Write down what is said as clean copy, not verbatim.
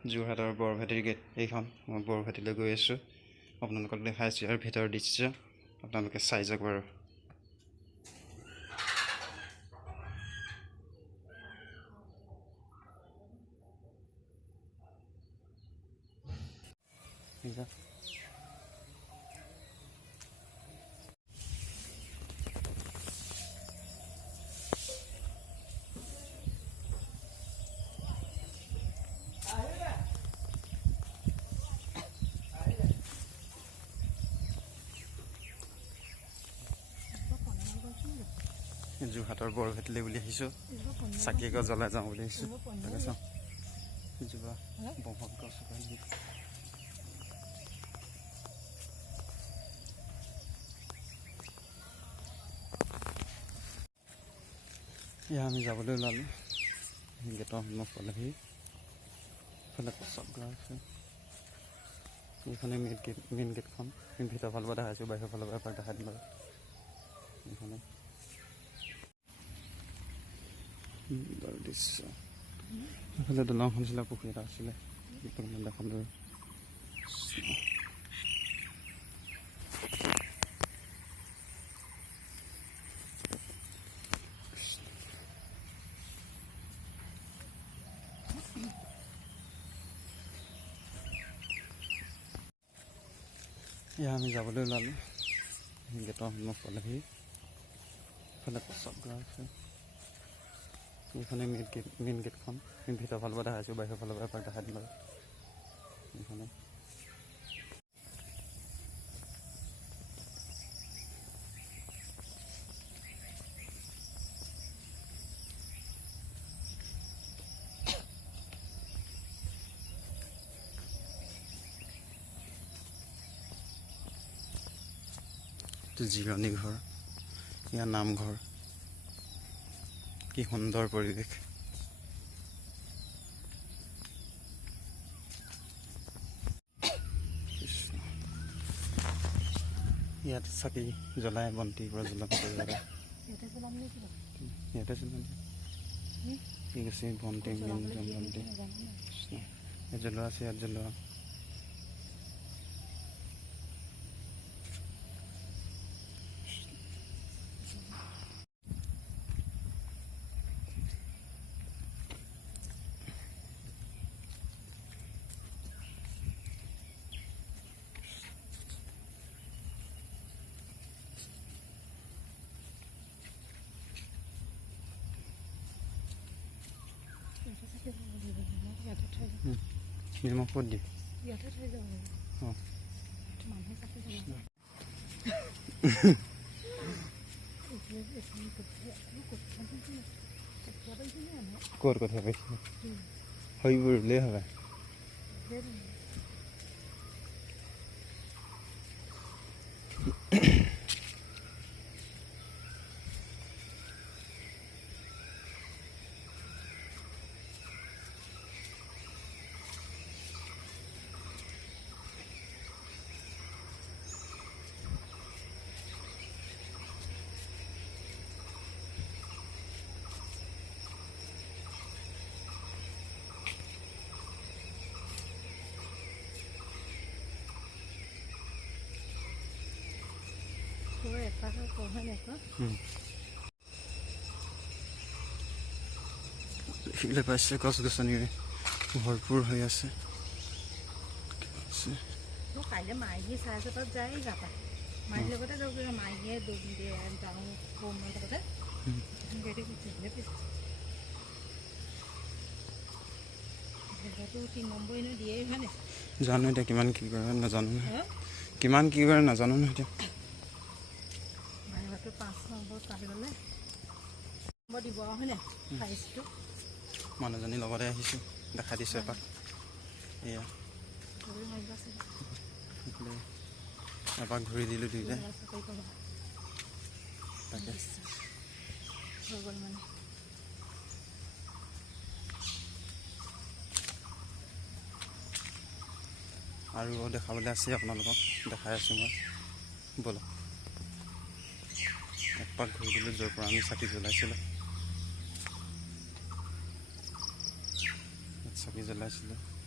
যোৰহাটৰ বৰভেটিৰ গেট এইখন মই বৰভেটিলৈ গৈ আছোঁ আপোনালোকক দেখাইছোঁ ইয়াৰ ভিতৰৰ দৃশ্য আপোনালোকে চাই যাওক বাৰু যোৰহাটৰ বৰভেটিলৈ বুলি আহিছোঁ চাকি এগছ জ্বলাই যাওঁ বুলি আহিছোঁ তাকে চাওঁ যোৱা বহুত গছ এয়া আমি যাবলৈ ওলালোঁ গেটৰ সন্মুখ পালেহি ইফালে প্ৰস্ৰাৱগাৰ আছে এইখনে মেইন গেটখন ভিতৰৰ ফালৰ পৰা দেখাইছোঁ বাহিৰৰ ফালৰ পৰা এপাক দেখাই দিম বাৰু এইখনে দৃশ্য এইফালে দলংখন আছিলে পুখুৰী এটা আছিলে দেখাবলৈ এয়া আমি যাবলৈ ওলালোঁ গেটৰ সন্মুখ পালেহি ইফালে প্ৰস্ৰাৱগাৰ আছে এইখনে মেইন গেটখন ভিতৰৰ ফালৰ পৰা দেখাইছোঁ বাহিৰৰ ফালৰ পৰা এপাক দেখাই দিম বাৰু এইখনে জিৰণি ঘৰ ইয়াৰ নামঘৰ কি সুন্দৰ পৰিৱেশ ইয়াত চাকি জ্বলাই বন্তি প্ৰজ্বলন কৰি ইয়াতে ঠিক আছে বন্তি বন্তি ইয়াত জ্বলোৱা আছে ইয়াত জ্বলোৱা নিমখ ক'ত দিয়ে ক'ত কথা পাইছে সেইবোৰ উলিয়াই হবে দেখিবলৈ পাইছে গছ গছনিৰে ভৰপূৰ হৈ আছে কাইলৈ মাইকী চাৰে ছটাত যায় যাবা মাইকীৰ লগতে যাব মাইকীয়ে যাওঁ লগতে জানো এতিয়া কিমান কি কৰে নাজানো কিমান কি কৰে নাজানো নহয় এতিয়া মানুহজনীৰ লগতে আহিছোঁ দেখাই দিছোঁ এপাক এয়া এপাক ঘূৰি দিলোঁ দুইটাই তাকে আৰু দেখাবলৈ আছে আপোনালোকক দেখাই আছোঁ মই ব'লক এপাক ঘূৰি দিলোঁ য'ৰ পৰা আমি চাকি জ্বলাইছিলোঁ চাকি জ্বলাইছিলোঁ